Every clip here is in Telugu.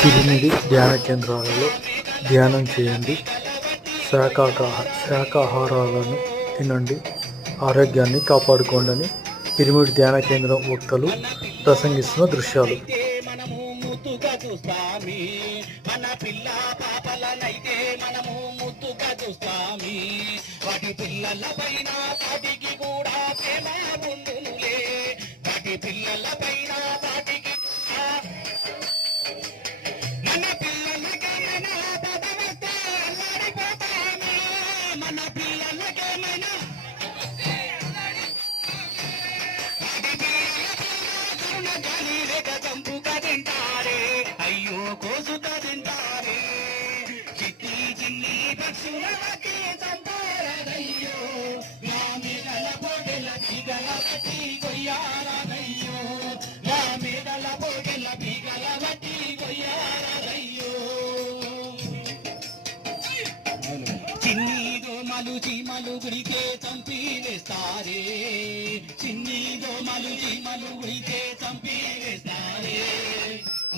పిరిమిడి ధ్యాన కేంద్రాలలో ధ్యానం చేయండి, శాకాహారాలను తినండి, ఆరోగ్యాన్ని కాపాడుకోండి అని పిరిమిడి ధ్యాన కేంద్రం వక్తలు ప్రసంగిస్తున్న దృశ్యాలు. మనము ముద్దుగా చూస్తామి, మన పిల్ల పాపలనైతే మనము ముద్దుగా చూస్తామి. వాటి పిల్లల పైన వాటికి కూడా ప్రేమ ఉండునులే, వాటి పిల్లల పైన వాటికి మన పిల్లలకేమైనా పదవస్తే అల్లాడిపోతామా, మన పిల్లలకేమైనా చంపుగా తింటారే, అయ్యో కోసుగా తింటారే. చిట్టి చిన్ని పక్షులకి చంపారయ్యో, రామిగల పొడెల బిగల బట్టి కొయ్యారయ్యో, రామిగల పొడెల బిగల బట్టి కొయ్యారయ్యో. చిన్ని దోమలు చీమలు గురికే చంపి వేస్తారే, చిన్ని దోమలు చీమలు గురికే చంపి వేస్తారే.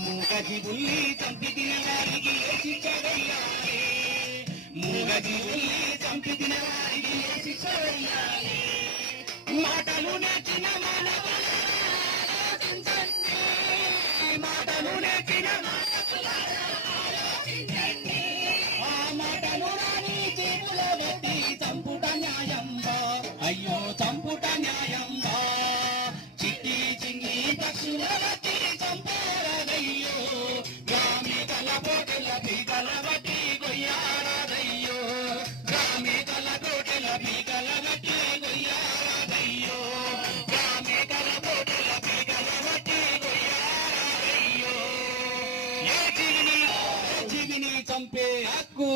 మూగజి బుల్లి చంపి తినవారికి శిక్ష వెయ్యాలి, మూగజి బుల్లి చంపి తినవారికి శిక్ష వెయ్యాలి. మాటలు నేర్చిన మాటలు నేర్చిన ఆ మాటలు రాని చేతుల బట్టి చంపుట న్యాయంబా, అయ్యో చంపుట న్యాయంబా. చిట్టి చిన్ని పక్షుల బట్టి చంపారయ్యో, గ్రామికల కోటెల బీగల బట్టి కొయ్యారయ్యో, గ్రామికల కోటెల బీగల బట్టి కొయ్యారయ్యో, గ్రామికల కోటెల బీగల బట్టి కొయ్యారయ్యో. ఏ జీవిని చంపే హక్కు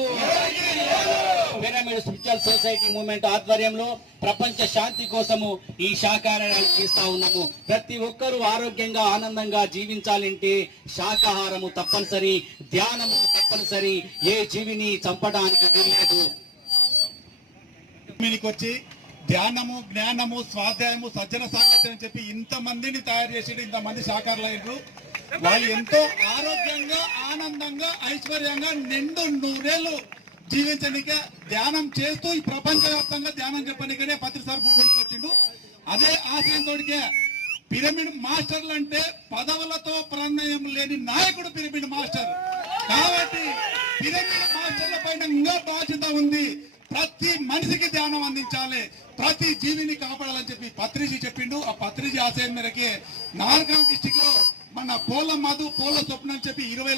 పిరమిడ్ స్పిరిచువల్ సొసైటీ మూవ్మెంట్ ఆధ్వర్యంలో ప్రపంచ శాంతి కోసము ఈ శాకాహారాలు చేస్తా ఉన్నాము. ప్రతి ఒక్కరూ ఆరోగ్యంగా ఆనందంగా జీవించాలంటే శాకాహారము తప్పనిసరి, ధ్యానము తప్పనిసరి. ఏ జీవిని చంపడానికి వీల్లేదు. వచ్చి ధ్యానము, జ్ఞానము, స్వాధ్యాయము, సజ్జన సాంగత్యం అని చెప్పి ఇంతమందిని తయారు చేసి ఇంతమంది శాకాహారులు వాళ్ళు ఎంతో ఆరోగ్యంగా, ఆనందంగా, ఐశ్వర్యంగా నిండు నూరేళ్ళు జీవించడానికే ధ్యానం చేస్తూ ఈ ప్రపంచవ్యాప్తంగా ధ్యానం చెప్పడానికనే పత్రిసారి భూమికి వచ్చిండు. అదే ఆశయంతోడికే పిరమిడ్ మాస్టర్లు అంటే పదవులతో ప్రమేయం లేని నాయకుడు పిరమిడ్ మాస్టర్. కాబట్టి పిరమిడ్ మాస్టర్ల పైన ఇంకా బాధ్యత ఉంది. ప్రతి మనిషికి ధ్యానం అందించాలి, ప్రతి జీవిని కాపాడాలని చెప్పి పత్రిజీ చెప్పిండు. ఆ పత్రిజీ ఆశయం మేరకే నార్కల్ డిస్టిక్ లో మన పోల మధు, పోల స్వప్న అని చెప్పి 20